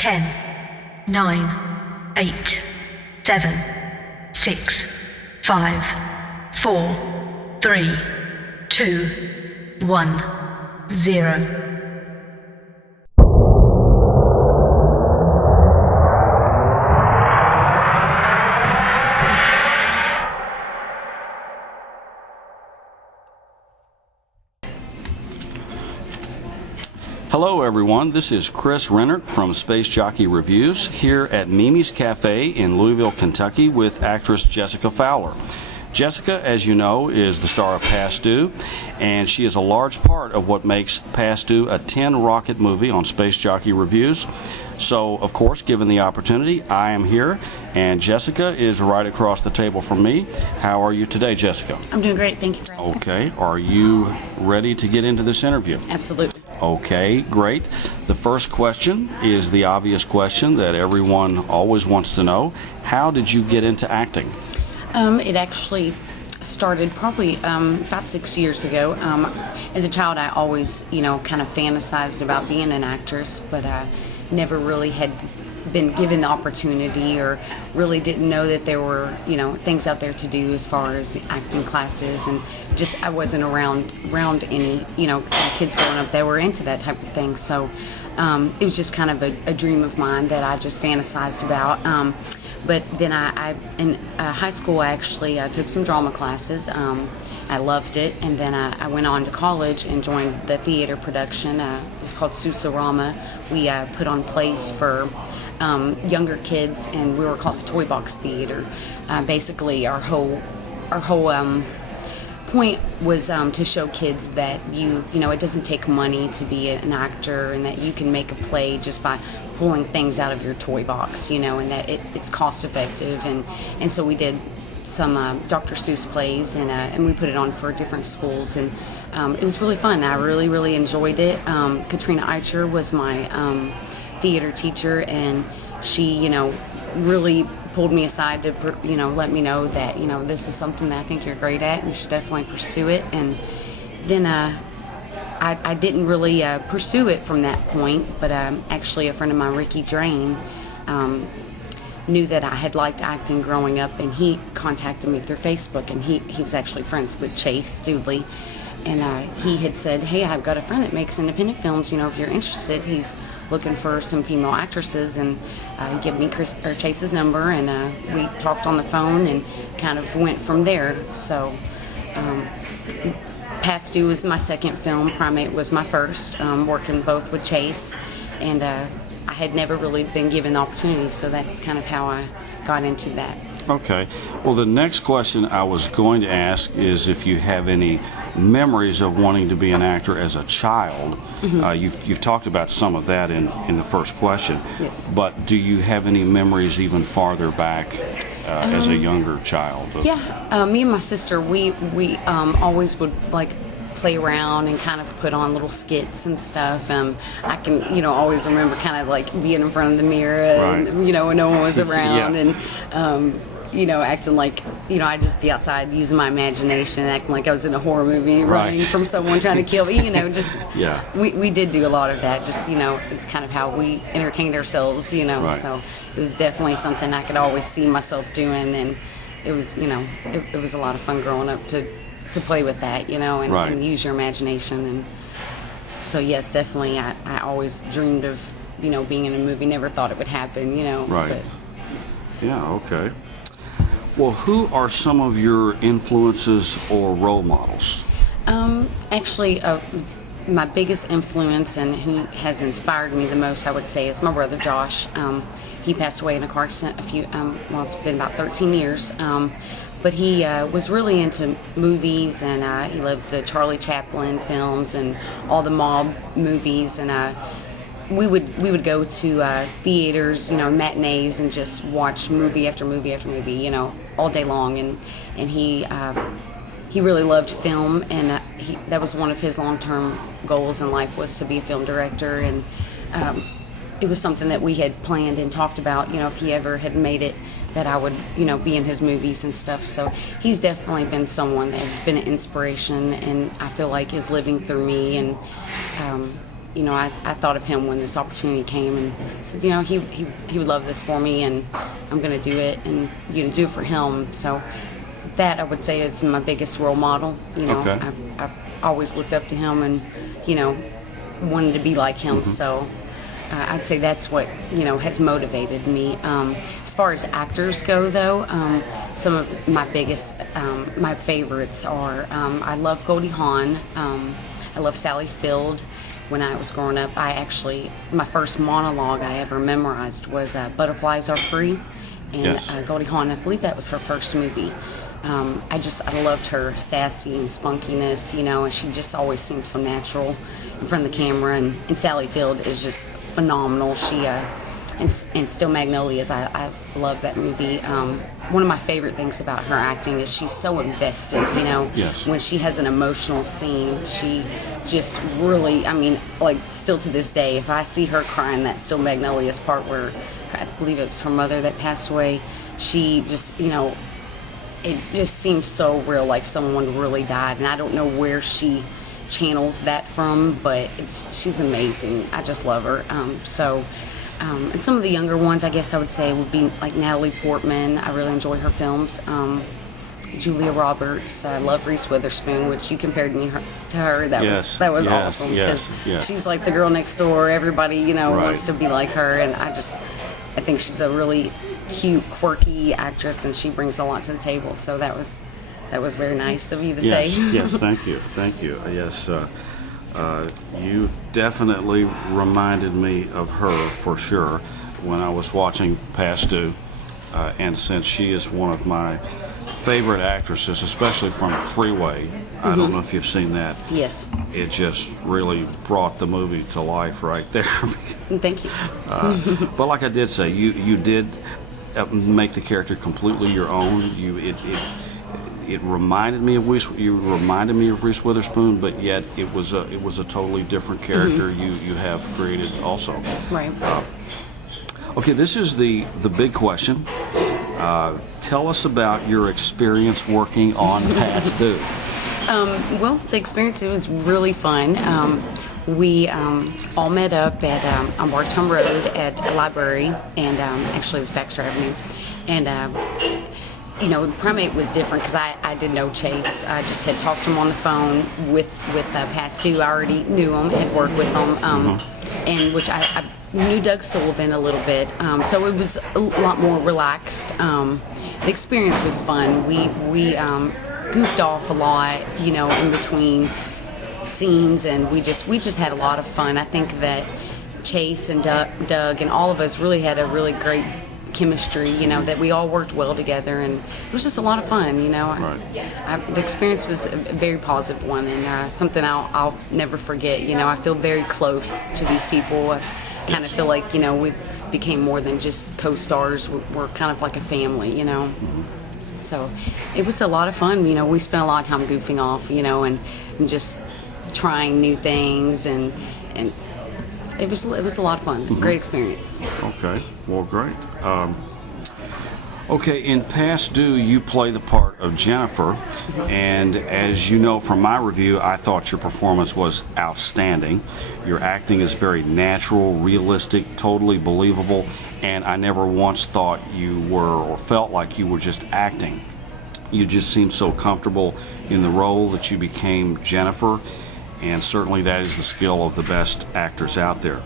10, 9, 8, 7, 6, 5, 4, 3, 2, 1, 0. Hello everyone, this is Chris Rennirt from Space Jockey Reviews here at Mimi's Cafe in Louisville, Kentucky with actress Jessica Fowler. Jessica, as you know, is the star of Past Due, and she is a large part of what makes Past Due a 10-rocket movie on Space Jockey Reviews. So, of course, given the opportunity, I am here, and Jessica is right across the table from me. How are you today, Jessica? I'm doing great. Thank you for asking. Okay. Are you ready to get into this interview? Absolutely. Okay, great. The first question is the obvious question that everyone always wants to know. How did you get into acting? It actually started probably about 6 years ago. As a child, I always, kind of fantasized about being an actress, but I never really had been given the opportunity or really didn't know that there were, things out there to do as far as acting classes, and just I wasn't around any, kids growing up that were into that type of thing. So it was just kind of a dream of mine that I just fantasized about. But then I in high school, I took some drama classes. I loved it, and then I went on to college and joined the theater production. It was called Susurama. We put on plays for younger kids, and we were called the Toy Box Theater. Basically, our whole point was to show kids that it doesn't take money to be an actor, and that you can make a play just by pulling things out of your toy box, and that it's cost effective. And so we did some Dr. Seuss plays, and we put it on for different schools, and it was really fun. I really enjoyed it. Katrina Eicher was my theater teacher, and she really pulled me aside to let me know that this is something that I think you're great at, and you should definitely pursue it. And then I didn't really pursue it from that point, but actually a friend of mine, Ricky Drain, knew that I had liked acting growing up, and he contacted me through Facebook, and he was actually friends with Chase Dooley, and he had said, hey, I've got a friend that makes independent films, if you're interested. He's looking for some female actresses, and he gave me Chase's number, and we talked on the phone and kind of went from there. So Past Due was my second film. Primate was my first, working both with Chase, and I had never really been given the opportunity, so that's kind of how I got into that. Okay. Well, the next question I was going to ask is if you have any memories of wanting to be an actor as a child. Mm-hmm. You've talked about some of that in the first question. Yes. But do you have any memories even farther back as a younger child? Yeah. Me and my sister, we always would play around and kind of put on little skits and stuff. I can, always remember kind of being in front of the mirror, right, and, when no one was around, yeah, and, acting like, I'd just be outside using my imagination, acting like I was in a horror movie, right, running from someone trying to kill me, just, yeah. We did do a lot of that, just, it's kind of how we entertained ourselves, right. So it was definitely something I could always see myself doing, and it was, it was a lot of fun growing up to play with that, and, right, and use your imagination. And so, yes, definitely, I always dreamed of, being in a movie. Never thought it would happen, Right. But. Yeah, okay. Well, who are some of your influences or role models? Actually, my biggest influence and who has inspired me the most, I would say, is my brother Josh. He passed away in a car accident it's been about 13 years. But he was really into movies, and he loved the Charlie Chaplin films and all the mob movies, and we would go to theaters, matinees, and just watch movie after movie after movie, all day long. And he really loved film, and that was one of his long-term goals in life, was to be a film director. And it was something that we had planned and talked about, if he ever had made it, that I would, be in his movies and stuff. So he's definitely been someone that's been an inspiration, and I feel like is living through me. And I thought of him when this opportunity came and said, he would love this for me, and I'm going to do it and do it for him. So that, I would say, is my biggest role model. Okay. I've always looked up to him and wanted to be like him. So I'd say that's what has motivated me. As far as actors go, though, some of my biggest, my favorites are, I love Goldie Hawn. I love Sally Field. When I was growing up, my first monologue I ever memorized was "Butterflies Are Free," and Yes. Goldie Hawn, I believe that was her first movie. I loved her sassy and spunkiness, and she just always seemed so natural in front of the camera. And Sally Field is just phenomenal. She and Still Magnolias, I love that movie. One of my favorite things about her acting is she's so invested. Yes. When she has an emotional scene, she just really, still to this day, if I see her crying that Still Magnolias part where I believe it was her mother that passed away, she just, it just seems so real, like someone really died. And I don't know where she channels that from, but she's amazing. I just love her. And some of the younger ones, I guess I would say, would be like Natalie Portman. I really enjoy her films. Julia Roberts. I love Reese Witherspoon, which you compared me to her. That was awesome, because she's like the girl next door. Everybody, wants to be like her, and I think she's a really cute, quirky actress, and she brings a lot to the table. So that was very nice of you to say. Yes, thank you. Yes, you definitely reminded me of her for sure when I was watching Past Due, and since she is one of my favorite actresses, especially from Freeway, I don't know if you've seen that. Yes. It just really brought the movie to life right there. Thank you. But like I did say, you did make the character completely your own. It reminded me of Reese Witherspoon, but yet it was a totally different character you have created also. Right. Okay, this is the big question. Tell us about your experience working on Past Due. Well, the experience, it was really fun. We all met up at on Bartown Road at a library, and actually it was Baxter Avenue. And Primate was different because I didn't know Chase. I just had talked to him on the phone with Past Due. I already knew him, had worked with him, and which I knew Doug Sullivan a little bit. So it was a lot more relaxed. The experience was fun. We goofed off a lot, in between scenes, and we just had a lot of fun. I think that Chase and Doug and all of us really had a really great chemistry, that we all worked well together, and it was just a lot of fun. Right. The experience was a very positive one, and something I'll never forget. I feel very close to these people. I kind of feel like we've became more than just co-stars. We're kind of like a family. So it was a lot of fun. We spent a lot of time goofing off, and just trying new things, and it was a lot of fun. Great experience. Okay, well, great. Okay, in Past Due, you play the part of Jennifer, and as you know from my review, I thought your performance was outstanding. Your acting is very natural, realistic, totally believable, and I never once thought you were or felt like you were just acting. You just seemed so comfortable in the role that you became Jennifer, and certainly that is the skill of the best actors out there.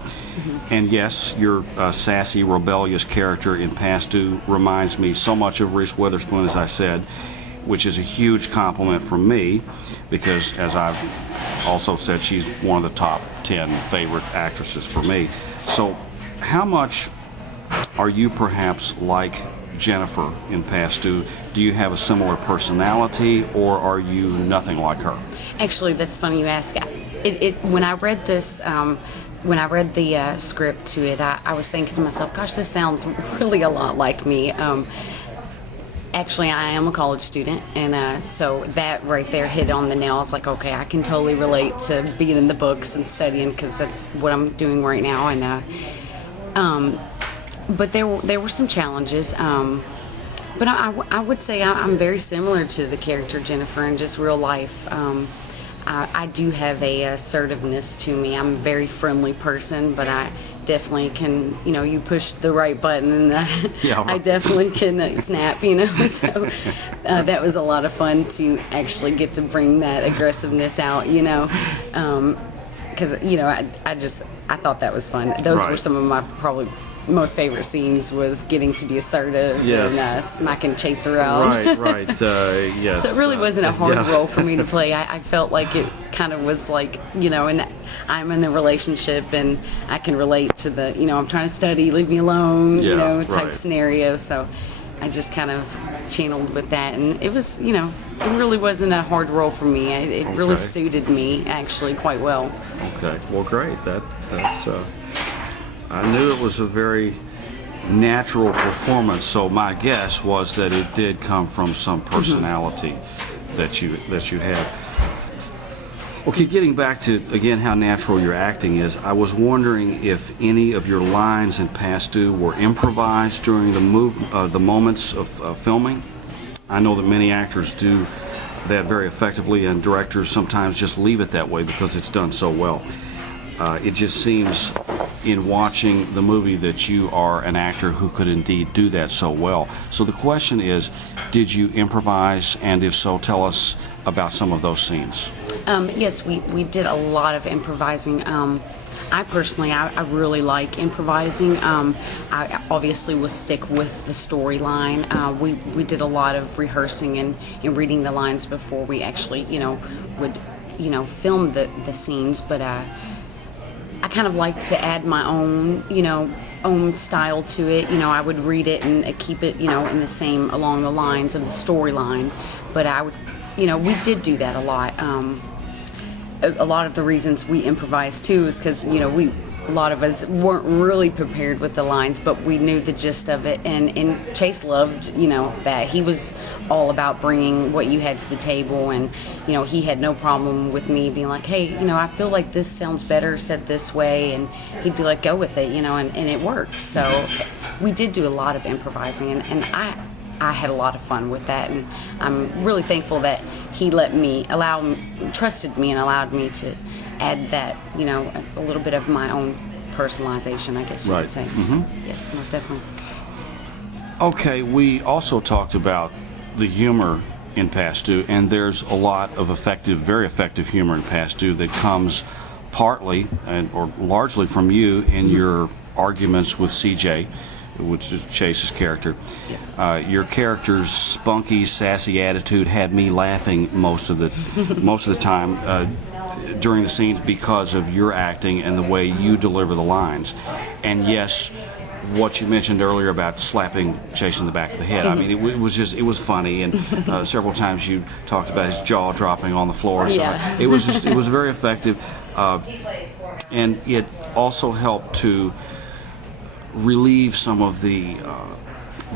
And yes, your sassy, rebellious character in Past Due reminds me so much of Reese Witherspoon, as I said, which is a huge compliment from me, because as I've also said, she's one of the top 10 favorite actresses for me. So how much are you perhaps like Jennifer in Past Due? Do you have a similar personality, or are you nothing like her? Actually, that's funny you ask. When I read this, when I read the script to it, I was thinking to myself, gosh, this sounds really a lot like me. Actually, I am a college student, and so that right there hit on the nail. I was like, okay, I can totally relate to being in the books and studying, because that's what I'm doing right now. And but there were some challenges. But I would say I'm very similar to the character Jennifer in just real life. I do have a assertiveness to me. I'm a very friendly person, but I definitely can, you push the right button and I definitely can snap, So that was a lot of fun to actually get to bring that aggressiveness out, because, I thought that was fun. Those were some of my probably most favorite scenes, was getting to be assertive and smacking Chase around. Right, yes. So it really wasn't a hard role for me to play. I felt like it kind of was like, and I'm in a relationship and I can relate to the, I'm trying to study, leave me alone, type scenario. So I just kind of channeled with that, and it was, it really wasn't a hard role for me. It really suited me actually quite well. Okay, well, great. That's I knew it was a very natural performance, so my guess was that it did come from some personality that you had. Okay, getting back to, again, how natural your acting is, I was wondering if any of your lines in Past Due were improvised during the moments of filming. I know that many actors do that very effectively, and directors sometimes just leave it that way because it's done so well. It just seems, in watching the movie, that you are an actor who could indeed do that so well. So the question is, did you improvise, and if so, tell us about some of those scenes. Yes, we did a lot of improvising. I personally, I really like improvising. I obviously will stick with the storyline. We did a lot of rehearsing and reading the lines before we actually, would, film the scenes, but I kind of like to add my own, own style to it. I would read it and keep it, in the same, along the lines of the storyline. But I would, we did do that a lot. A lot of the reasons we improvised too is because, a lot of us weren't really prepared with the lines, but we knew the gist of it. And Chase loved, that. He was all about bringing what you had to the table, and, he had no problem with me being like, hey, I feel like this sounds better said this way, and he'd be like, go with it, and it worked. So we did do a lot of improvising, and I had a lot of fun with that, and I'm really thankful that he trusted me and allowed me to add that, a little bit of my own personalization, I guess you could say. So, yes, most definitely. Okay, we also talked about the humor in Past Due, and there's a lot of very effective humor in Past Due that comes partly or largely from you in your arguments with CJ, which is Chase's character. Yes. Your character's spunky, sassy attitude had me laughing most of the time during the scenes because of your acting and the way you deliver the lines. And yes, what you mentioned earlier about slapping Chase in the back of the head. I mean, it was funny, and several times you talked about his jaw dropping on the floor. Yeah. It was very effective, and it also helped to relieve some of the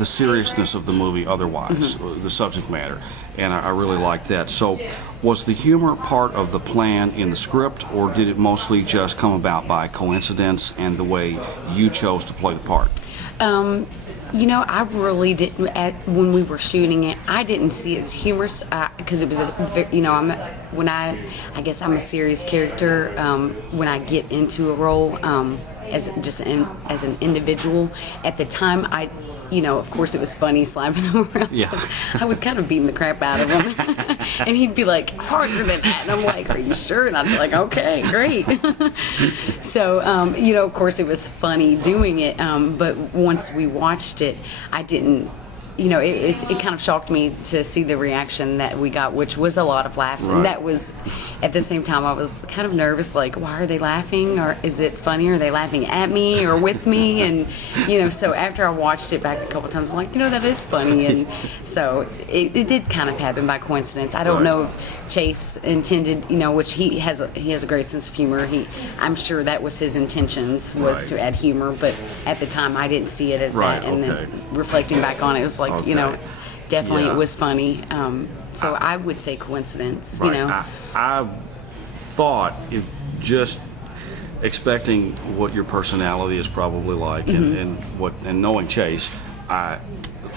seriousness of the movie otherwise, the subject matter, and I really liked that. So was the humor part of the plan in the script, or did it mostly just come about by coincidence and the way you chose to play the part? I really didn't, when we were shooting it, I didn't see it as humorous, because it was, I guess I'm a serious character when I get into a role, as an individual. At the time, of course it was funny slapping him around. Yeah. I was kind of beating the crap out of him. And he'd be like, harder than that. And I'm like, are you sure? And I'd be like, okay, great. So, of course it was funny doing it. But once we watched it, I didn't, it kind of shocked me to see the reaction that we got, which was a lot of laughs. Right. And that was, at the same time, I was kind of nervous, like, why are they laughing? Or is it funny? Are they laughing at me or with me? And, so after I watched it back a couple times, I'm like, that is funny. And so it did kind of happen by coincidence. I don't know if Chase intended, which he has a great sense of humor. I'm sure that was his intentions, was to add humor. But at the time, I didn't see it as that. And then reflecting back on it, it was like, definitely it was funny. So I would say coincidence, I thought, just expecting what your personality is probably like, and knowing Chase, I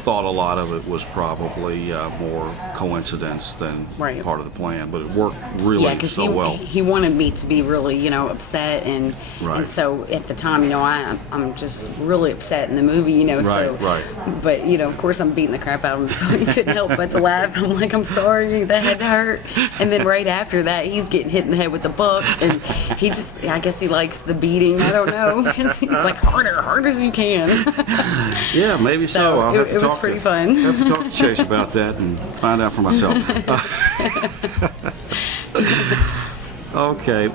thought a lot of it was probably more coincidence than Right. part of the plan, but it worked really Yeah, because well. he wanted me to be really, upset, and Right. and so at the time, I'm just really upset in the movie, so right. But of course, I'm beating the crap out of him, so he couldn't help but to laugh. I'm like, I'm sorry, that had to hurt. And then right after that, he's getting hit in the head with the book, and I guess he likes the beating. I don't know, because he's like harder as you can. Yeah, maybe so. I'll have to it was talk pretty to, fun. I'll have to talk to Chase about that and find out for myself. Okay.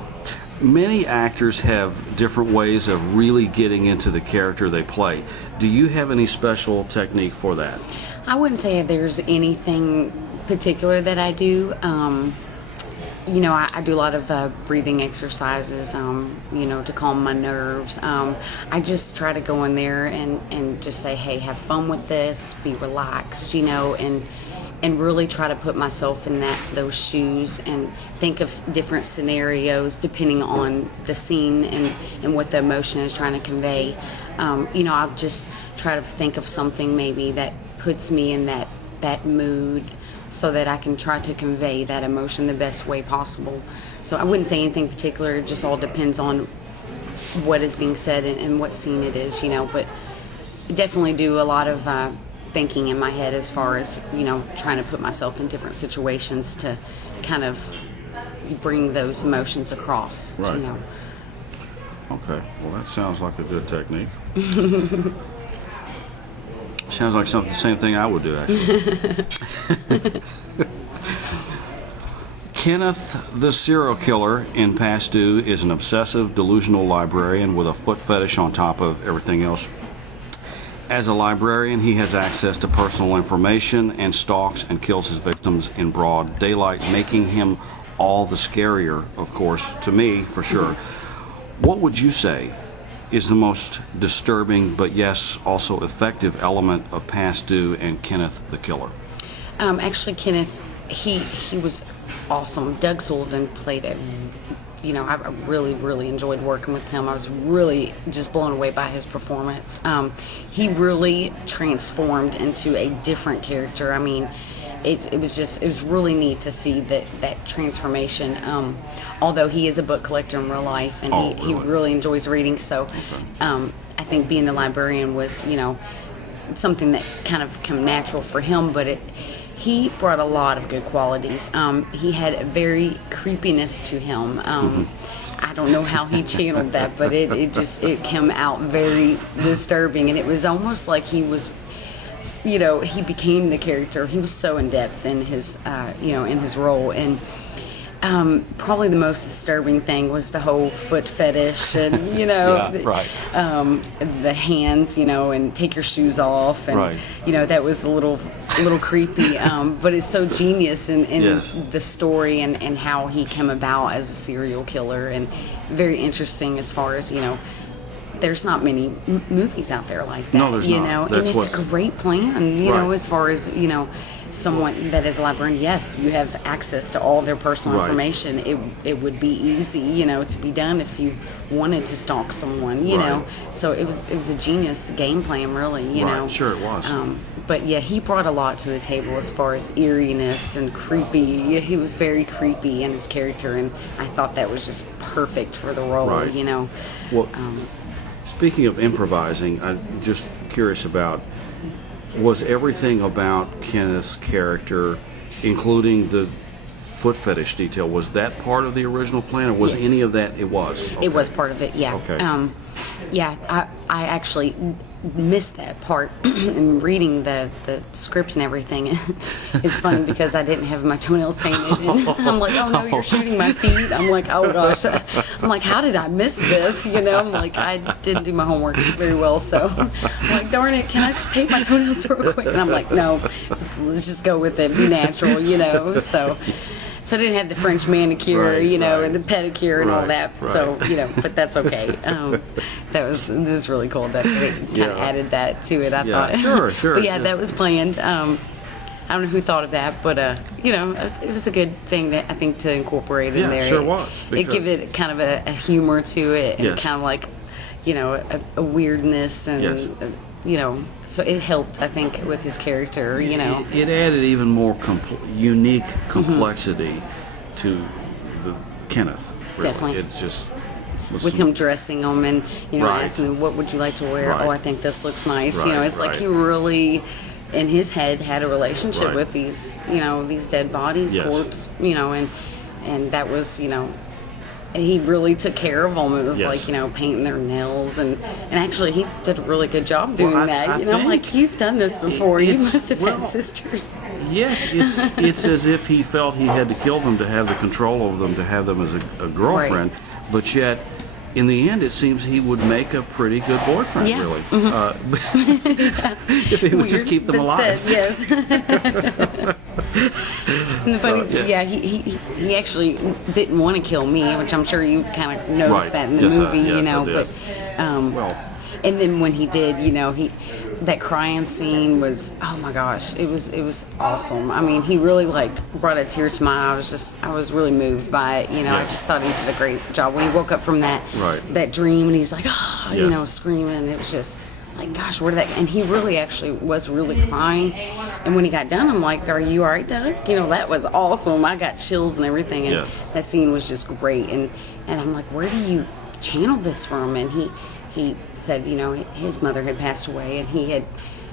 Many actors have different ways of really getting into the character they play. Do you have any special technique for that? I wouldn't say there's anything particular that I do. I do a lot of breathing exercises, to calm my nerves. I just try to go in there and just say, hey, have fun with this, be relaxed, and really try to put myself in those shoes and think of different scenarios depending on the scene and what the emotion is trying to convey. I'll just try to think of something maybe that puts me in that mood, so that I can try to convey that emotion the best way possible. So I wouldn't say anything particular. It just all depends on what is being said and what scene it is, but definitely do a lot of thinking in my head as far as, trying to put myself in different situations to kind of bring those emotions across. Right. Okay, well that sounds like a good technique. Sounds like the same thing I would do, actually. Kenneth, the serial killer in Past Due, is an obsessive, delusional librarian with a foot fetish on top of everything else. As a librarian, he has access to personal information and stalks and kills his victims in broad daylight, making him all the scarier, of course, to me, for sure. What would you say is the most disturbing, but yes, also effective element of Past Due and Kenneth the Killer? Actually, Kenneth, he was awesome. Doug Sullivan played it. I really, really enjoyed working with him. I was really just blown away by his performance. He really transformed into a different character. I mean, it was really neat to see that transformation. Although he is a book collector in real life, and he really enjoys reading, so I think being the librarian was something that kind of come natural for him. But he brought a lot of good qualities. He had a very creepiness to him. I don't know how he channeled that, but it came out very disturbing, and it was almost like he was. He became the character. He was so in depth in his, in his role. And probably the most disturbing thing was the whole foot fetish, and Yeah, right. The hands, and take your shoes off, and Right. That was a little creepy. But it's so genius in Yes. the story and how he came about as a serial killer, and very interesting as far as there's not many movies out there like that. No, there's not. And That's it's a great plan, Right. as far as, someone that is a librarian, yes, you have access to all their personal Right. information. It would be easy, to be done if you wanted to stalk someone, Right. So it was a genius game plan, really, Right. Sure it was. But yeah, he brought a lot to the table as far as eeriness and creepy. He was very creepy in his character, and I thought that was just perfect for the role, Right. Well, speaking of improvising, I'm just curious about, was everything about Kenneth's character, including the foot fetish detail, was that part of the original plan, or was Yes. any of that? It was. It was part of it, yeah. Okay. I actually missed that part in reading the script and everything. It's funny because I didn't have my toenails painted, and I'm like, oh no, you're shooting my feet. I'm like, oh gosh. I'm like, how did I miss this? I'm like, I didn't do my homework very well, so I'm like, darn it, can I paint my toenails real quick? And I'm like, no, let's just go with it, be natural, So I didn't have the French manicure, Right, right. and the pedicure and all Right, that. So, but that's okay. It was really cool that they kind of Yeah. added that to it, I Yeah, thought. sure. But yeah, that was planned. I don't know who thought of that, but it was a good thing that I think to incorporate in Yeah, there. sure was, It because- give it kind of a humor to it, and Yes. kind of like, a weirdness and Yes. so it helped, I think, with his character, It added even more unique complexity to the Kenneth. Really. Definitely. It just was with him dressing him and, Right. asking him, what would you like to wear? Right. Oh, I think this looks nice. Right, It's like right. he really, in his head, had a relationship Right. with these, these dead bodies, Yes. corpse, and that was, and he really took care of them. It was Yes. like, painting their nails, and actually he did a really good job doing Well, that. I I'm like, think you've done this before. You it's- must have well, had sisters. Yes, it's as if he felt he had to kill them to have the control over them, to have them as a girlfriend, but yet, in the end, it seems he would make a pretty good boyfriend, Yeah. really. If he would just keep them Weird, but alive. said, yes. And the funny, So, yeah. he actually didn't want to kill me, which I'm sure you kind of noticed Right. that in the Yes, movie, yes, I did. but Well, and then when he did, that crying scene was, oh my gosh, it was awesome. I mean, he really brought a tear to my eye. I was really moved by it. I just thought he did a great job when he woke up from that Right. dream, and he's like, Yes. screaming. It was just like, gosh, where did that? And he really actually was really crying. And when he got done, I'm like, are you all right, Doug? That was awesome. I got chills and everything. And Yeah. that scene was just great. And I'm like, where do you channel this from? And he said, his mother had passed away, and he had,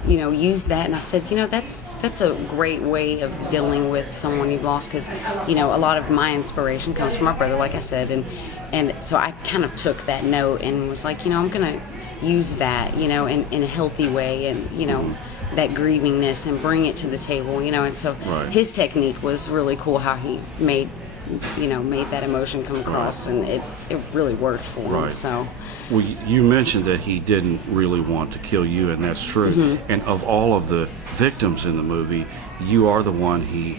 used that. And I said, that's a great way of dealing with someone you've lost, because, a lot of my inspiration comes from my brother, like I said, and so I kind of took that note and was like, I'm gonna use that, in a healthy way, and that grievingness, and bring it to the table, and so Right. his technique was really cool, how he made that emotion come across, and it really worked for him. Right. So. well, you mentioned that he didn't really want to kill you, and that's true. Mm-hmm. And of all of the victims in the movie, you are the one he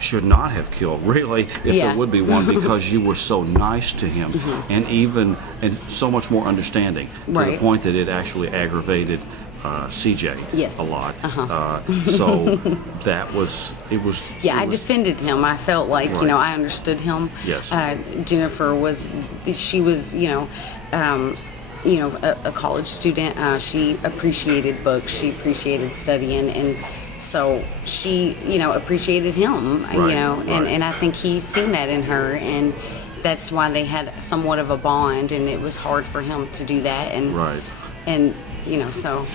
should not have killed, really, if Yeah. there would be one, because you were so nice to him, and so much more understanding, to the Right. point that it actually aggravated CJ Yes. a lot. Uh-huh. So it was. Yeah, it I was- defended him. I felt like, Right. I understood him. Yes. Jennifer was a college student. She appreciated books. She appreciated studying, and so she, appreciated him. Right, And right. I think he's seen that in her, and that's why they had somewhat of a bond. And it was hard for him to do that, and Right. and so.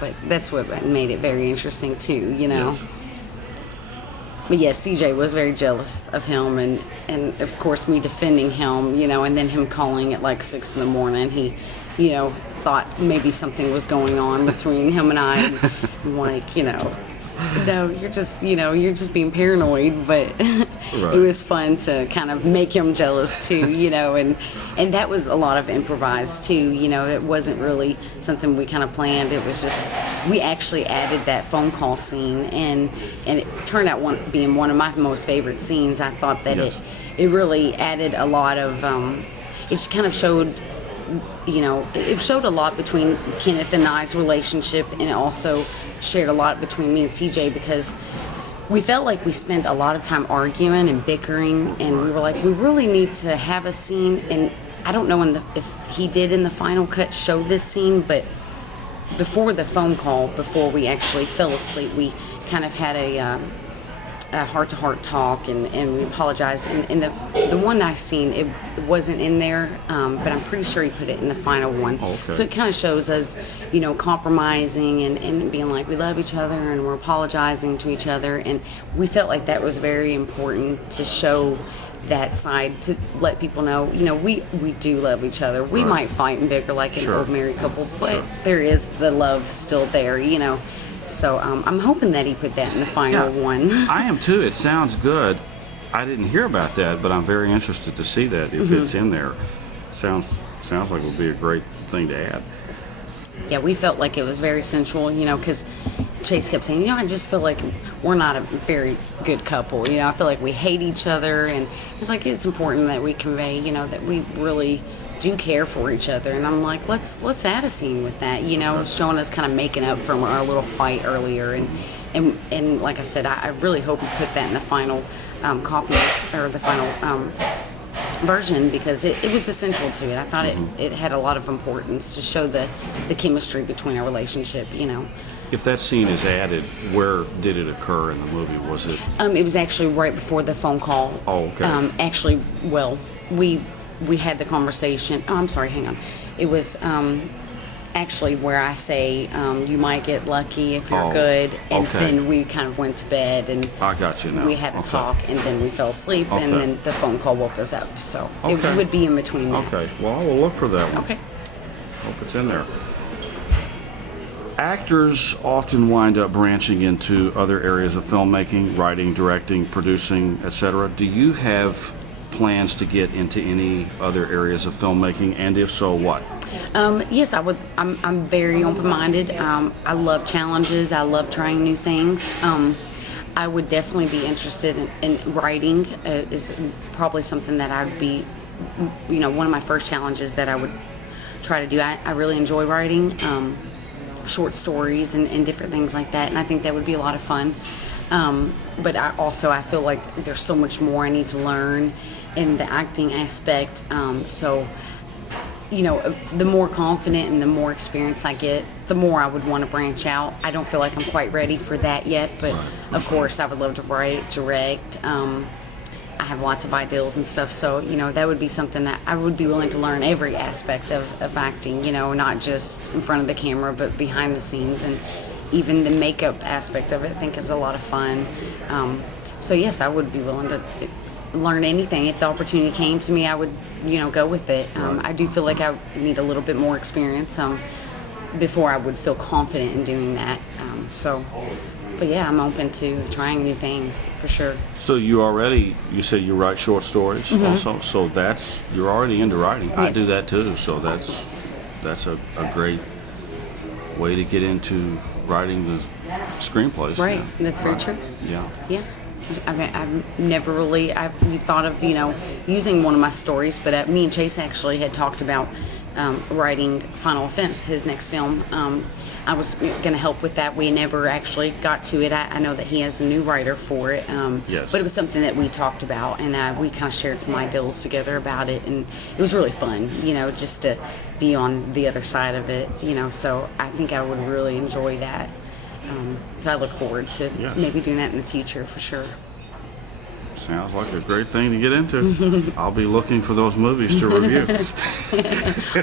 But that's what made it very interesting too, Yes. But yes, CJ was very jealous of him, and of course me defending him, and then him calling at like 6 a.m. He, thought maybe something was going on between him and I. And I'm like, no, you're just being paranoid. But Right. it was fun to kind of make him jealous too, and that was a lot of improvised too. It wasn't really something we kind of planned. It was just, we actually added that phone call scene, and it turned out being one of my most favorite scenes. I thought that Yes. it really added a lot of, it kind of showed, it showed a lot between Kenneth and I's relationship, and it also shared a lot between me and CJ, because we felt like we spent a lot of time arguing and bickering, and we were like, we really need to have a scene. And I don't know if he did in the final cut show this scene, but before the phone call, before we actually fell asleep, we kind of had a heart-to-heart talk, and we apologized. And the one I've seen, it wasn't in there, but I'm pretty sure he put it in the final one. Okay. So it kind of shows us, compromising and being like, we love each other, and we're apologizing to each other. And we felt like that was very important to show that side, to let people know, we do love each other. We Right. might fight and bicker like an Sure. old married couple, but Sure. there is the love still there, So I'm hoping that he put that in the final one. I am too. It sounds good. I didn't hear about that, but I'm very interested to see that if Mm-hmm. it's in there. Sounds like it would be a great thing to add. Yeah, we felt like it was very sensual, because Chase kept saying, I just feel like we're not a very good couple. I feel like we hate each other, and it's like, it's important that we convey, that we really do care for each other. And I'm like, let's add a scene with that, showing us kind of making up from our little fight earlier. And like I said, I really hope we put that in the final copy, or the final version because it was essential to it. I thought it had a lot of importance to show the chemistry between our relationship, you know. If that scene is added, where did it occur in the movie? Was it? It was actually right before the phone call. Oh, okay. Actually, well, we had the conversation. Oh, I'm sorry, hang on. It was actually where I say you might get lucky if you're good, and then we kind of went to bed and I got you now. we had a talk, and then we fell asleep, and then the phone call woke us up. So it would be in between that. Okay. Well, I will look for that one. Okay. Hope it's in there. Actors often wind up branching into other areas of filmmaking, writing, directing, producing, etc. Do you have plans to get into any other areas of filmmaking, and if so, what? Yes, I would. I'm very open-minded. I love challenges. I love trying new things. I would definitely be interested in writing. Is probably something that I'd be, you know, one of my first challenges that I would try to do. I really enjoy writing short stories and different things like that, and I think that would be a lot of fun. But I feel like there's so much more I need to learn in the acting aspect. So, you know, the more confident and the more experience I get, the more I would want to branch out. I don't feel like I'm quite ready for that yet, but of course I would love to write, direct. I have lots of ideals and stuff, so, you know, that would be something that I would be willing to learn every aspect of acting, you know, not just in front of the camera, but behind the scenes, and even the makeup aspect of it I think is a lot of fun. So yes, I would be willing to learn anything. If the opportunity came to me, I would, you know, go with it. I do feel like I need a little bit more experience before I would feel confident in doing that. But yeah, I'm open to trying new things for sure. So you say you write short stories also, so you're already into writing. Yes. I do that too, so that's a great way to get into writing the screenplays. Right, that's very true. Yeah. Yeah. I've never really thought of, you know, using one of my stories, but me and Chase actually had talked about writing Final Offense, his next film. I was going to help with that. We never actually got to it. I know that he has a new writer for it, yes. But it was something that we talked about, and we kind of shared some ideals together about it, and it was really fun, you know, just to be on the other side of it, you know, so I think I would really enjoy that. So I look forward to maybe doing that in the future for sure. Sounds like a great thing to get into. I'll be looking for those movies to review.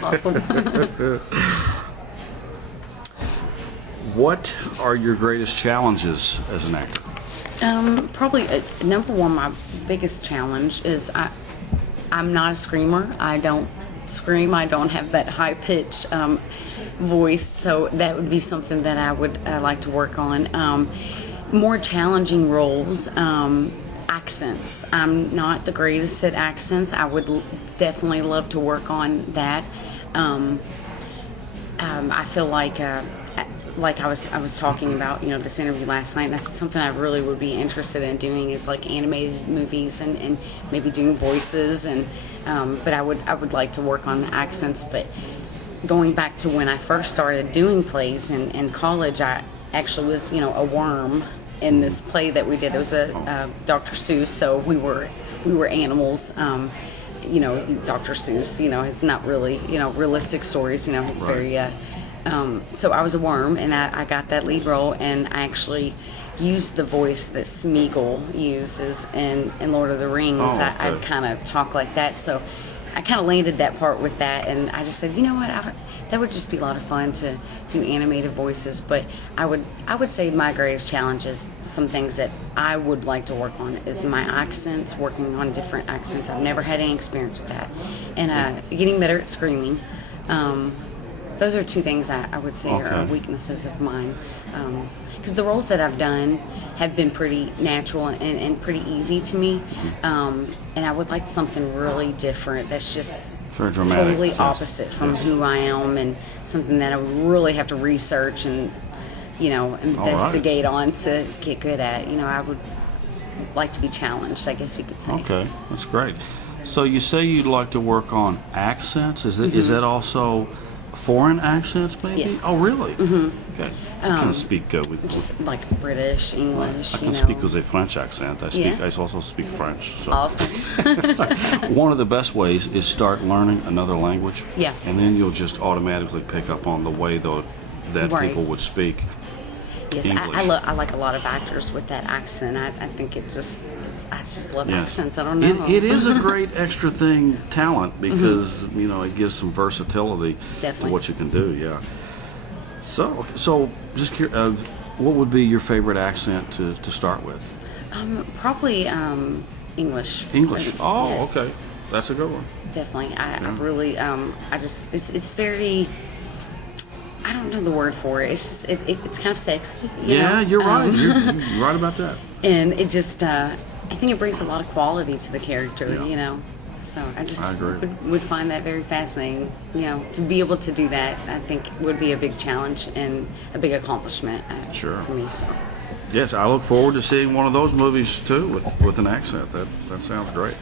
Awesome. What are your greatest challenges as an actor? Probably number one, my biggest challenge is I'm not a screamer. I don't scream. I don't have that high pitch voice, so that would be something that I would like to work on. More challenging roles, accents. I'm not the greatest at accents. I would definitely love to work on that. I feel like I was talking about, you know, this interview last night, and I said something I really would be interested in doing is like animated movies and maybe doing voices, and but I would like to work on the accents. But going back to when I first started doing plays in college, I actually was, you know, a worm in this play that we did. It was a Dr. Seuss, so we were animals. You know, Dr. Seuss, you know, it's not really, you know, realistic stories, you know, it's very so I was a worm, and I got that lead role, and I actually used the voice that Smeagol uses in Lord of the Rings. Oh, okay. I'd kind of talk like that, so I kind of landed that part with that, and I just said, you know what, that would just be a lot of fun to do animated voices. But I would say my greatest challenge is some things that I would like to work on is my accents, working on different accents. I've never had any experience with that, and getting better at screaming. Those are two things I would say are weaknesses of mine. Because the roles that I've done have been pretty natural and pretty easy to me. And I would like something really different that's just very dramatic, totally opposite from who I am, and something that I would really have to research and, you know, investigate on to get good at. You know, I would like to be challenged, I guess you could say. Okay, that's great. So you say you'd like to work on accents. Is that also foreign accents, maybe? Yes. Oh, really? Mm-hmm. Okay. I can speak with Just like British, English. I can speak with a French accent. I also speak French. So. Awesome. One of the best ways is start learning another language. Yeah. And then you'll just automatically pick up on the way that Right. people would speak. Yes, English. I like a lot of actors with that accent. I think I just love Yeah. accents. I don't know. It is a great extra talent, because it gives some versatility Definitely. to what you can do. Yeah. So just what would be your favorite accent to start with? Probably English. English. Oh, Yes, okay. That's a good one. Definitely. I really, it's very, I don't know the word for it. It's just, it's kind of sexy. You know? You're right. You're right about that. And it just, I think it brings a lot of quality to the character, Yeah. So I agree. would find that very fascinating. To be able to do that, I think would be a big challenge and a big accomplishment Sure. for me. So Yes, I look forward to seeing one of those movies too with an accent. That sounds great.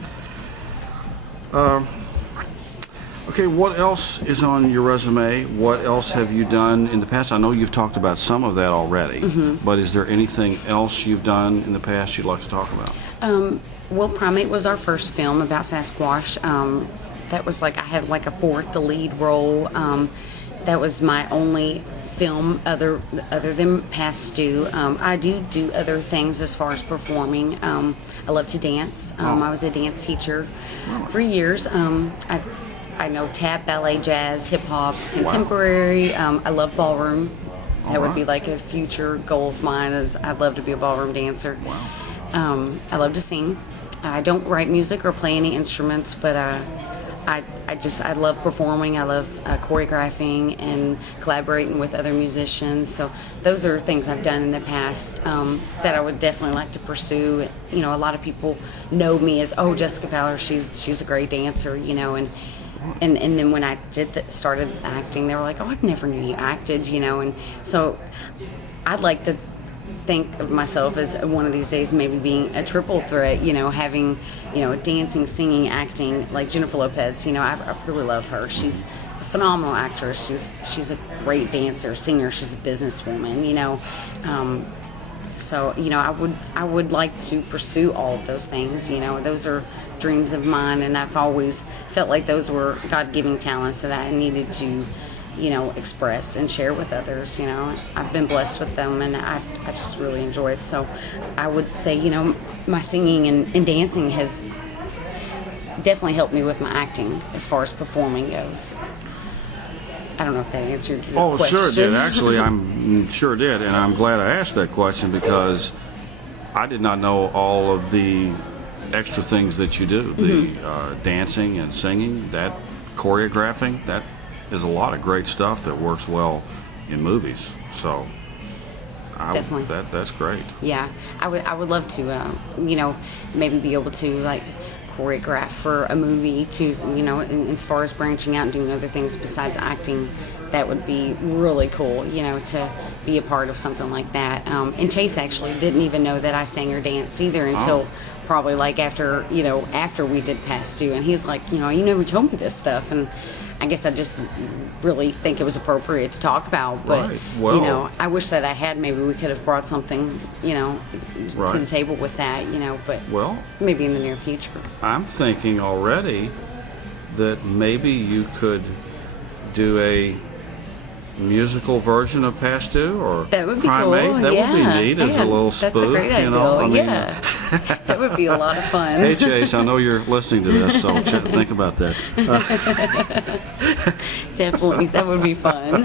Okay, what else is on your resume? What else have you done in the past? I know you've talked about some of that already, but is there anything else you've done in the past you'd like to talk about? Well, Primate was our first film about Sasquatch. That was I had the lead role. That was my only film other than Past Due. I do other things as far as performing. I love to dance. I was a dance teacher for years. I know tap, ballet, jazz, hip hop, contemporary. I love ballroom. That would be a future goal of mine. I'd love to be a ballroom dancer. Wow. I love to sing. I don't write music or play any instruments, but I love performing. I love choreographing and collaborating with other musicians. So those are things I've done in the past that I would definitely like to pursue. A lot of people know me as, Jessica Fowler. She's a great dancer. And then when I started acting, they were like, I never knew you acted. And so I'd like to think of myself as one of these days maybe being a triple threat, having, dancing, singing, acting, like Jennifer Lopez. I really love her. She's a phenomenal actress. She's a great dancer, singer. She's a businesswoman, So, I would like to pursue all of those things. Those are dreams of mine, and I've always felt like those were God-given talents that I needed to express and share with others. I've been blessed with them, and I just really enjoy it. So I would say, my singing and dancing has definitely helped me with my acting as far as performing goes. I don't know if that answered your question. Sure it did. Actually, I'm sure it did, and I'm glad I asked that question because I did not know all of the extra things that you do. The dancing and singing, that choreographing, that is a lot of great stuff that works well in movies. So, Definitely. That's great. Yeah, I would love to, maybe be able to choreograph for a movie too. As far as branching out and doing other things besides acting, that would be really cool. To be a part of something like that. And Chase actually didn't even know that I sang or danced either until probably after we did Past Due, and he was like, you never told me this stuff, and I guess I just really think it was appropriate to talk about. But, right. Well, I wish that I had. Maybe we could have brought something, to the table with that, but maybe in the near future. I'm thinking already that maybe you could do a musical version of Past Due or that would be Primate. Cool. That would be neat as a little spoof. That's a great idea. That would be a lot of fun. Hey Chase, I know you're listening to this, so think about that. Definitely, that would be fun.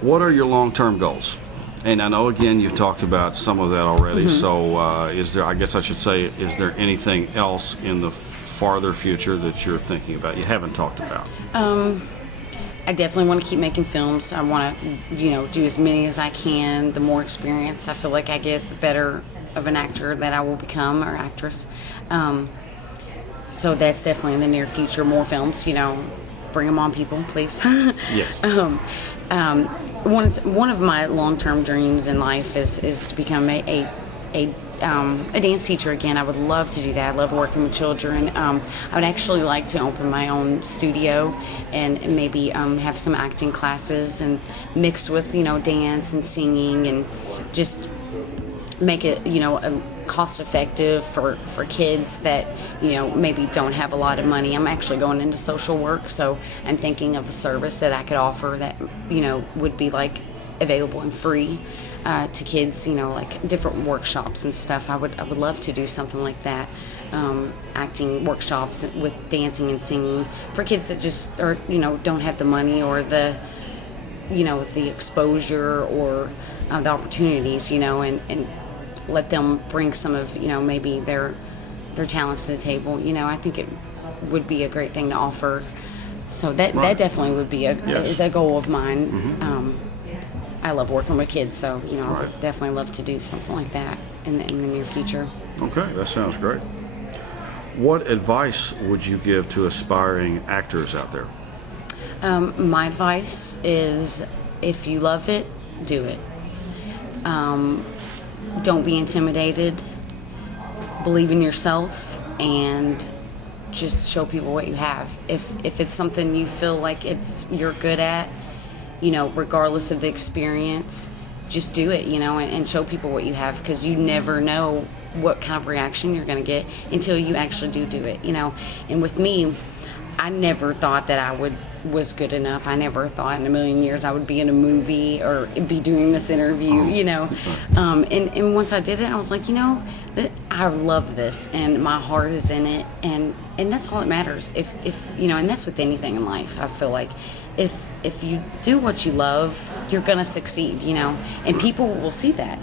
What are your long-term goals? And I know again you've talked about some of that already. So is there? I guess I should say, is there anything else in the farther future that you're thinking about you haven't talked about? I definitely want to keep making films. I want to, do as many as I can. The more experience I feel like I get, the better of an actor that I will become, or actress. So that's definitely in the near future. More films, bring them on, people, please. Yeah. One of my long-term dreams in life is to become a a dance teacher again. I would love to do that. I love working with children. I would actually like to open my own studio and maybe have some acting classes and mix with, dance and singing, and just make it, a cost effective for kids that, maybe don't have a lot of money. I'm actually going into social work, so I'm thinking of a service that I could offer that, would be like available and free to kids, like different workshops and stuff. I would love to do something like that. Acting workshops with dancing and singing for kids that just don't have the money or the the exposure or the opportunities, and let them bring some of maybe their talents to the table. I think it would be a great thing to offer. So that definitely would be is a goal of mine. Mm-hmm. I love working with kids, so I would definitely love to do something like that in the near future. Okay, that sounds great. What advice would you give to aspiring actors out there? My advice is, if you love it, do it. Don't be intimidated. Believe in yourself and just show people what you have. If it's something you feel like you're good at, regardless of the experience, just do it, and show people what you have, because you never know what kind of reaction you're going to get until you actually do it, And with me, I never thought that I was good enough. I never thought in a million years I would be in a movie or be doing this interview, And once I did it, I was like, I love this, and my heart is in it, and that's all that matters. If and that's with anything in life. I feel like if you do what you love, you're gonna succeed, and people will see that,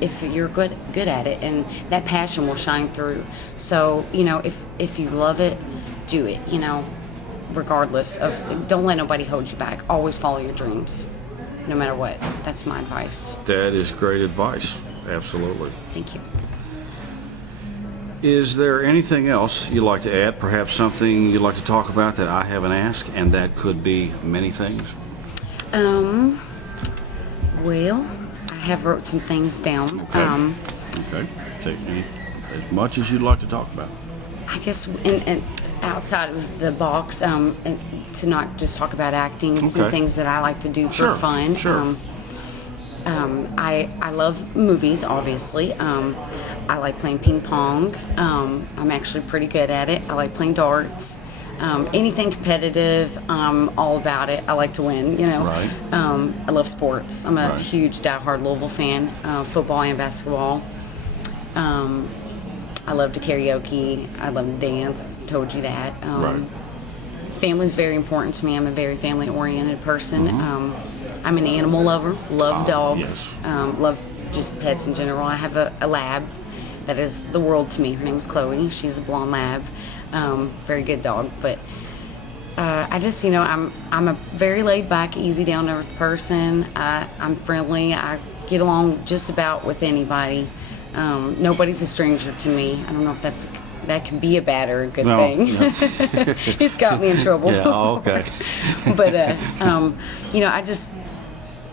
if you're good at it, and that passion will shine through. So, if you love it, do it, regardless of, don't let nobody hold you back. Always follow your dreams, no matter what. That's my advice. That is great advice. Absolutely. Thank you. Is there anything else you'd like to add? Perhaps something you'd like to talk about that I haven't asked, and that could be many things? Well, I have wrote some things down. Okay. Take as much as you'd like to talk about. I guess and outside of the box, and to not just talk about acting, some things that I like to do for fun. Sure. I love movies, obviously. I like playing ping pong. I'm actually pretty good at it. I like playing darts. Anything competitive, I'm all about it. I like to win, Right. I love sports. I'm a huge diehard Louisville fan, football and basketball. I love to karaoke. I love to dance. Told you that. Family's very important to me. I'm a very family-oriented person. Mm-hmm. I'm an animal lover. Love dogs. Yes. Love just pets in general. I have a lab that is the world to me. Her name's Chloe. She's a blonde lab. Very good dog. But I just, I'm a very laid-back, easy, down-to-earth person. I'm friendly. I get along just about with anybody. Nobody's a stranger to me. I don't know if that can be a bad or a good thing. No. It's got me in trouble. Yeah, okay. But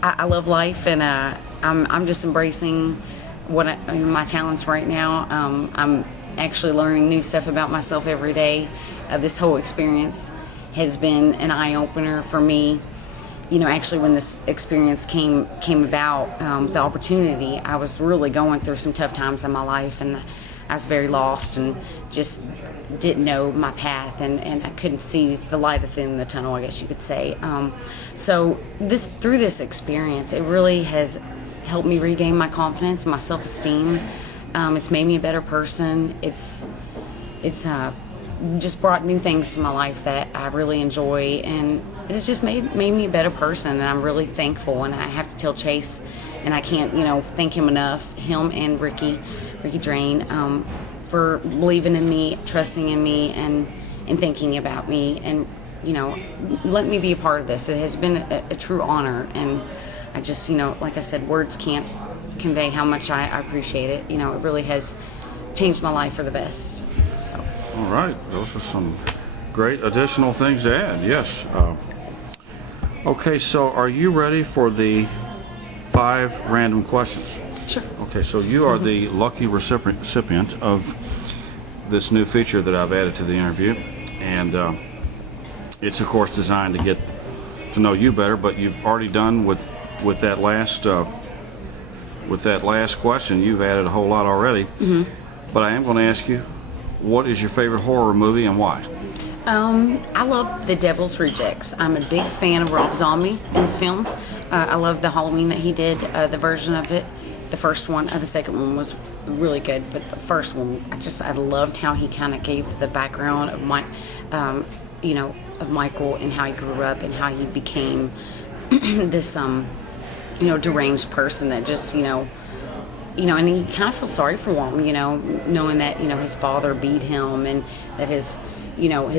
I love life, and I'm just embracing my talents right now. I'm actually learning new stuff about myself every day. This whole experience has been an eye-opener for me. Actually, when this experience came about, the opportunity, I was really going through some tough times in my life, and I was very lost and just didn't know my path, and I couldn't see the light at the end of the tunnel, I guess you could say. So through this experience, it really has helped me regain my confidence, my self-esteem. It's made me a better person. It's just brought new things to my life that I really enjoy, and it's just made me a better person, and I'm really thankful. And I have to tell Chase, and I can't thank him enough, him and Ricky Drain, for believing in me, trusting in me, and thinking about me, and let me be a part of this. It has been a true honor, and I just like I said, words can't convey how much I appreciate it. It really has changed my life for the best. So. All right, those are some great additional things to add. Yes. Okay, so are you ready for the 5 random questions? Sure. Okay. Okay, so you are the lucky recipient of this new feature that I've added to the interview, and it's of course designed to get to know you better. But you've already done with that last question. You've added a whole lot already. Mm-hmm. But I am going to ask you, what is your favorite horror movie and why? I love The Devil's Rejects. I'm a big fan of Rob Zombie in his films. I love the Halloween that he did, the version of it. The first one, the second one was really good, but the first one, I loved how he kind of gave the background of of Michael and how he grew up and how he became this, deranged person that just, and he kind of feels sorry for him, knowing that, his father beat him and that his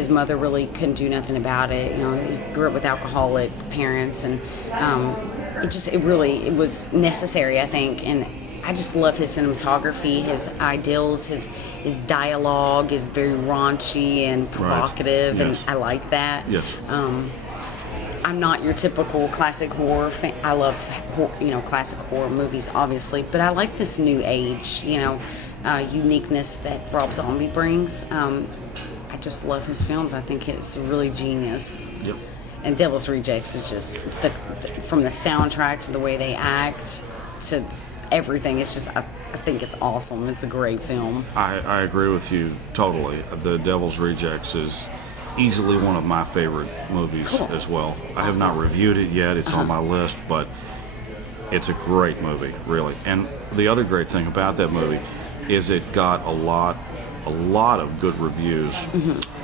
mother really couldn't do nothing about it. He grew up with alcoholic parents, and it was necessary, I think. And I just love his cinematography, his ideals, his dialogue is very raunchy and provocative, right. And Yes. I like that. Yes. I'm not your typical classic horror fan. I love, classic horror movies, obviously, but I like this new age, uniqueness that Rob Zombie brings. I just love his films. I think it's really genius. Yep. And Devil's Rejects is just from the soundtrack to the way they act to everything. It's just I think it's awesome. It's a great film. I agree with you totally. The Devil's Rejects is easily one of my favorite movies as well. I have not reviewed it yet. It's on my list, but it's a great movie, really. And the other great thing about that movie is it got a lot of good reviews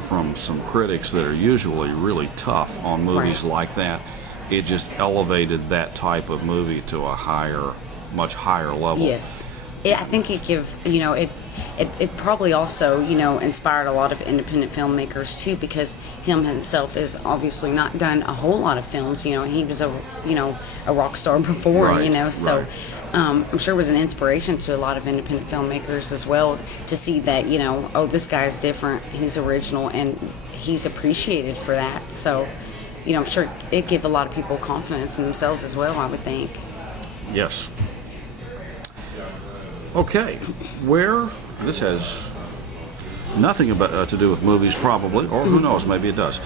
from some critics that are usually really tough on movies like that. It just elevated that type of movie to a much higher level. Yes. I think it probably also, inspired a lot of independent filmmakers too, because him himself has obviously not done a whole lot of films, and he was a rock star before, so I'm sure it was an inspiration to a lot of independent filmmakers as well to see that, this guy's different, he's original, and he's appreciated for that. So, I'm sure it gave a lot of people confidence in themselves as well, I would think. Yes. Okay, this has nothing to do with movies probably, or who knows, maybe it does.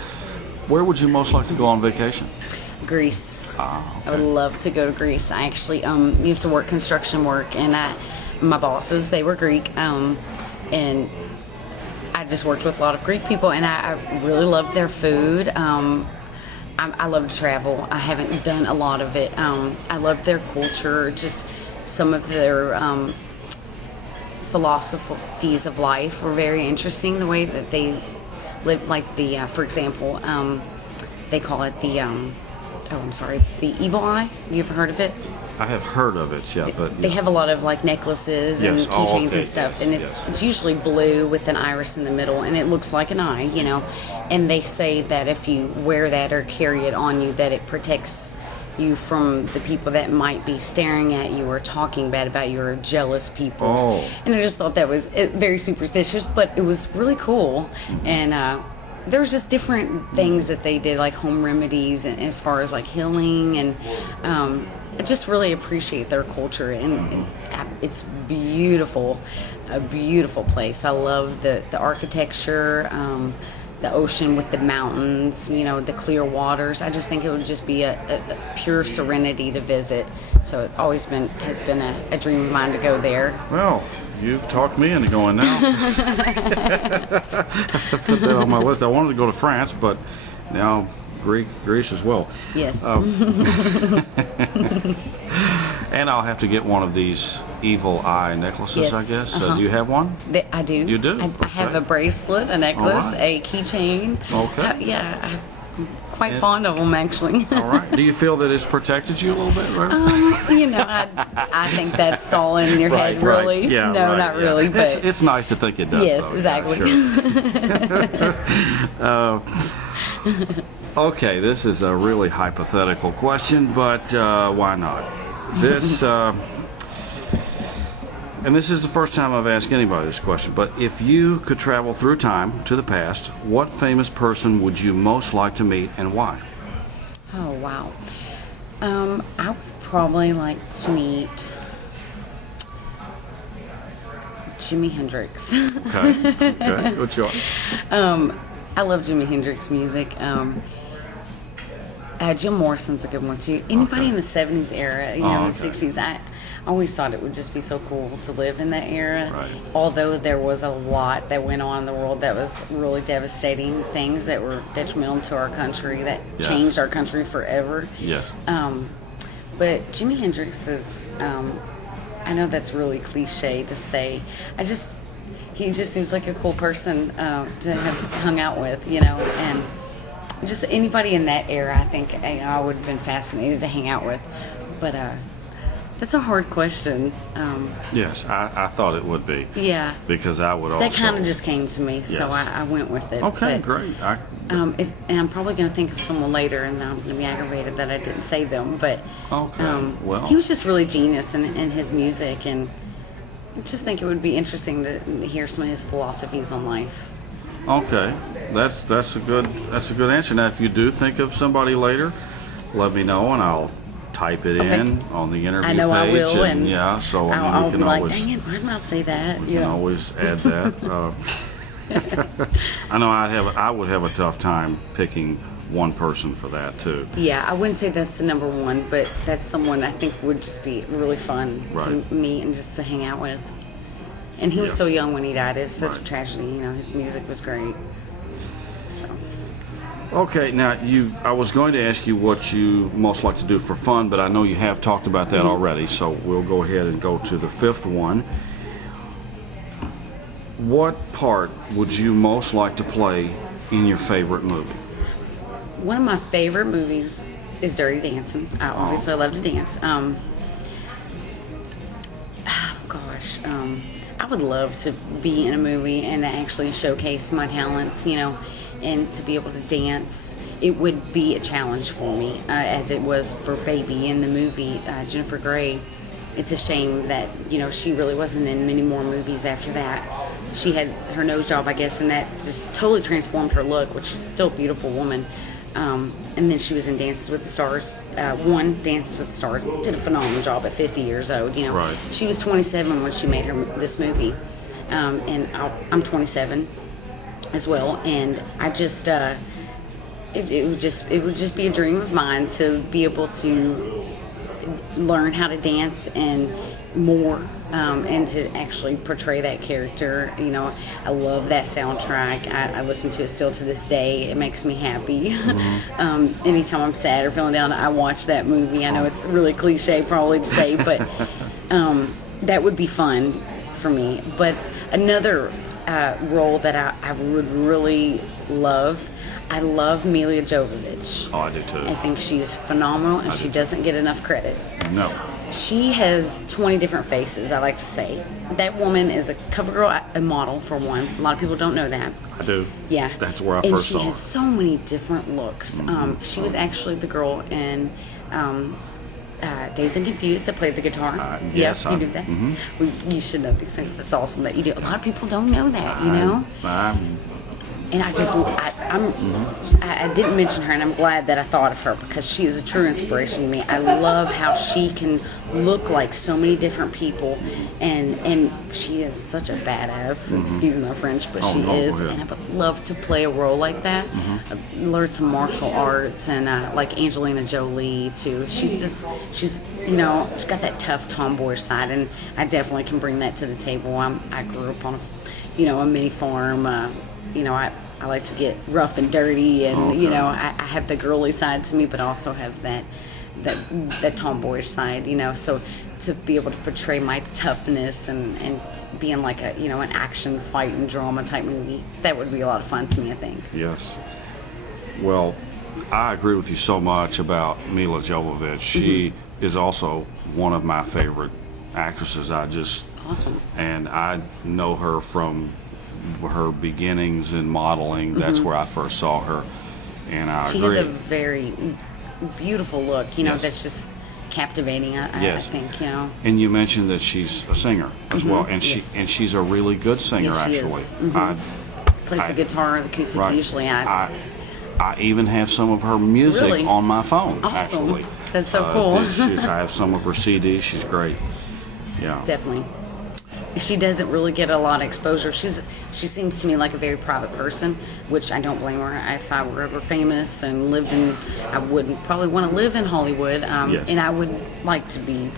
Where would you most like to go on vacation? Greece. Okay. I would love to go to Greece. I actually used to work construction work, and my bosses, they were Greek, and I just worked with a lot of Greek people, and I really loved their food. I love to travel. I haven't done a lot of it. I love their culture, just some of their philosophies of life were very interesting. The way that they live, like for example, they call it it's the evil eye. Have you ever heard of it? I have heard of it, yeah, but They have a lot of like necklaces and Yes. keychains Okay, and stuff, yes, and yes. it's usually blue with an iris in the middle, and it looks like an eye, And they say that if you wear that or carry it on you, that it protects you from the people that might be staring at you or talking bad about you or jealous people. Oh. And I just thought that was very superstitious, but it was really cool. And there was just different things that they did, like home remedies, and as far as like healing, and I just really appreciate their culture, and it's beautiful, a beautiful place. I love the architecture, the ocean with the mountains, the clear waters. I just think it would just be a pure serenity to visit. So it always has been a dream of mine to go there. well, you've talked me into going now. Put that on my list. I wanted to go to France, but now Greece as well. Yes. And I'll have to get one of these evil eye necklaces, Yes, I guess. uh-huh. Do you have one? I do. You do? I have Okay. a bracelet, a necklace, All right. a keychain. Okay. I'm quite fond of them, actually. All right. Do you feel that it's protected you a little bit, right? I think that's all in your head, really. Yeah, no, right, not yeah. really, but It's nice to think it does. yes, though. exactly. Yeah, sure. Okay, this is a really hypothetical question, but why not? This, and this is the first time I've asked anybody this question, but if you could travel through time to the past, what famous person would you most like to meet and why? Oh, wow. I would probably like to meet, Jimi Hendrix. Okay. Okay. What's yours? I love Jimi Hendrix music. Jim Morrison's a good one too. Anybody in the 70s era, you know, in the 60s, I always thought it would just be so cool to live in that era. Right. Although there was a lot that went on in the world that was really devastating, things that were detrimental to our country, that changed our country forever. Yes. But Jimi Hendrix is, I know that's really cliche to say. He just seems like a cool person to have hung out with, you know, and just anybody in that era, I think I would have been fascinated to hang out with. But that's a hard question. Yes, I thought it would be. Yeah. Because I would also. That kind of just came to me, so Yes. I went with it. Okay, But, great. and I'm probably going to think of someone later, and I'm going to be aggravated that I didn't say them. But well. he was just really genius in his music, and I just think it would be interesting to hear some of his philosophies on life. Okay, that's a good answer. Now, if you do think of somebody later, let me know, and I'll type it in on the interview I know page. I will, and yeah, so I mean, I'll we can be like, always dang it, why did I say that? we can always add that. I know I would have a tough time picking one person for that too. Yeah, I wouldn't say that's the number one, but that's someone I think would just be really fun Right. to meet and just to hang out with. And he was so young when he died. It's such a tragedy. You know, his music was great. So. Okay, now I was going to ask you what you most like to do for fun, but I know you have talked about that already, so we'll go ahead and go to the fifth one. What part would you most like to play in your favorite movie? One of my favorite movies is Dirty Dancing. Obviously, I love to dance. I would love to be in a movie and to actually showcase my talents, you know, and to be able to dance. It would be a challenge for me, as it was for Baby in the movie, Jennifer Grey. It's a shame that, you know, she really wasn't in many more movies after that. She had her nose job, I guess, and that just totally transformed her look, which is still a beautiful woman. And then she was in Dances with the Stars. Dances with the Stars, did a phenomenal job at 50 years old. You know, Right. She was 27 when she made this movie, and I'm 27 as well. And I just, it would just be a dream of mine to be able to learn how to dance and more. And to actually portray that character. You know, I love that soundtrack. I listen to it still to this day. It makes me happy. Anytime I'm sad or feeling down, I watch that movie. I know it's really cliche probably to say, but that would be fun for me. But another role that I would really love, I love Milla Jovovich. Oh, I do too. I think she's phenomenal, and she doesn't get enough credit. No. She has 20 different faces, I like to say. That woman is a cover girl, a model for one. A lot of people don't know that. I do. Yeah. That's where I and first she saw her. has so many different looks. She was actually the girl in Dazed and Confused that played the guitar. Yes, you knew that. You should know these things. That's awesome that you do. A lot of people don't know that, you know? And I didn't mention her, and I'm glad that I thought of her because she is a true inspiration to me. I love how she can look like so many different people, and she is such a badass. Excuse my French, but she is. Go ahead. And I would love to play a role like that. I learned some martial arts, and like Angelina Jolie too. She's you know, she's got that tough tomboy side, and I definitely can bring that to the table. I grew up on a mini farm. You know, I like to get rough and dirty, and you know, I have the girly side to me, but I also have that tomboyish side. You know, so to be able to portray my toughness and be in like an action fight and drama type movie, that would be a lot of fun to me, I think. Yes. Well, I agree with you so much about Milla Jovovich. She is also one of my favorite actresses. Awesome. And I know her from her beginnings in modeling. That's where I first saw her, and I She agree. has a very beautiful look, you know, Yes. that's just captivating. I think, you know. And you mentioned that she's a singer as well, and Yes. she's a really good singer. Yes, she actually, is. Plays the I- guitar, the acoustic. right. Usually, I even have some of her music Really? on my phone. Awesome. Actually, That's so cool. I have some of her CDs. She's great. Yeah. Definitely. she doesn't really get a lot of exposure. She seems to me like a very private person, which I don't blame her. If I were ever famous and lived in, I wouldn't probably want to live in Hollywood, and I would like to be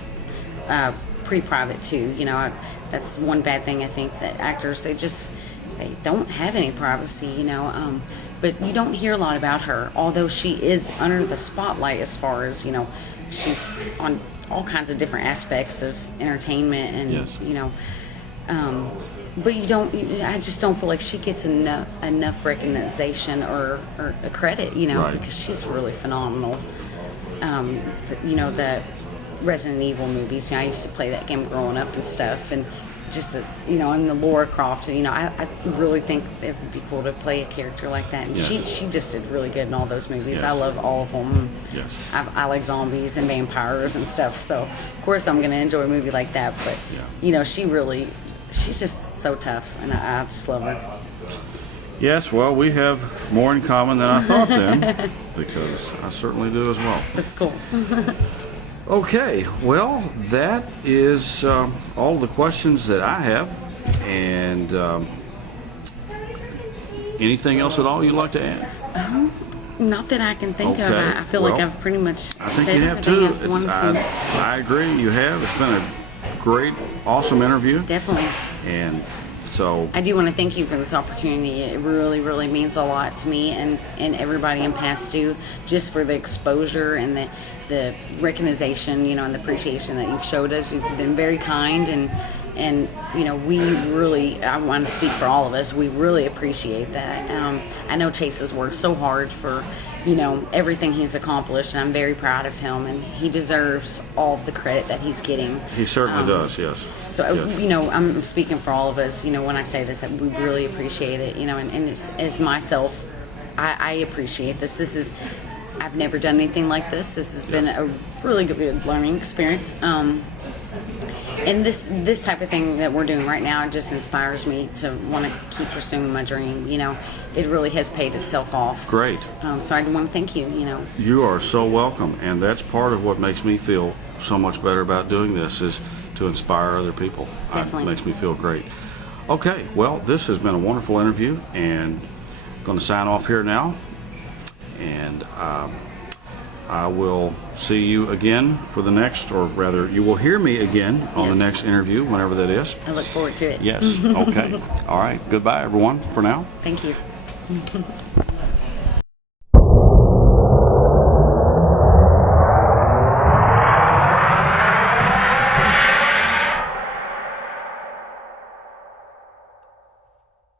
pretty private too. You know, that's one bad thing I think that actors they don't have any privacy. You know, but you don't hear a lot about her, although she is under the spotlight as far as, you know, she's on all kinds of different aspects of entertainment and Yes. you know. But I just don't feel like she gets enough recognition or a credit, you know, Right. because she's really phenomenal. You know, the Resident Evil movies, you know, I used to play that game growing up and stuff, and just, you know, and the Laura Croft, you know, I really think it would be cool to play a character like that. And Yes. she just did really good in all those movies. Yes. I love all of them. Yes. I like zombies and vampires and stuff, so of course I'm going to enjoy a movie like that. But, Yeah. you know, she's just so tough, and I just love her. Yes, well, we have more in common than I thought then, because I certainly do as well. That's cool. Okay, well, that is all the questions that I have. And anything else at all you'd like to add? Not that I can think of. Okay, I feel like well, I've pretty much I think said you have everything too. I've wanted to. I agree, you have. It's been a great, awesome interview. Definitely. And so, I do want to thank you for this opportunity. It really, really means a lot to me and everybody in Pastu, just for the exposure and the recognition, you know, and the appreciation that you've showed us. You've been very kind, and you know, we really, I want to speak for all of us, we really appreciate that. I know Chase has worked so hard for, you know, everything he's accomplished, and I'm very proud of him, and he deserves all of the credit that he's getting. he certainly does, yes. So, Yes. you know, I'm speaking for all of us, you know, when I say this, we really appreciate it, you know, and as myself, I appreciate this. I've never done anything like this. This has been a really good learning experience. And this type of thing that we're doing right now just inspires me to want to keep pursuing my dream, you know. It really has paid itself off. Great. So I want to thank you, you know. You are so welcome, and that's part of what makes me feel so much better about doing this, is to inspire other people. Definitely. It makes me feel great. Okay, well, this has been a wonderful interview, and I'm going to sign off here now, and I will see you again for the next, or rather, you will hear me again on the Yes. next interview, whenever that is. I look forward to it. Yes, okay. All right, goodbye, everyone, for now. Thank you.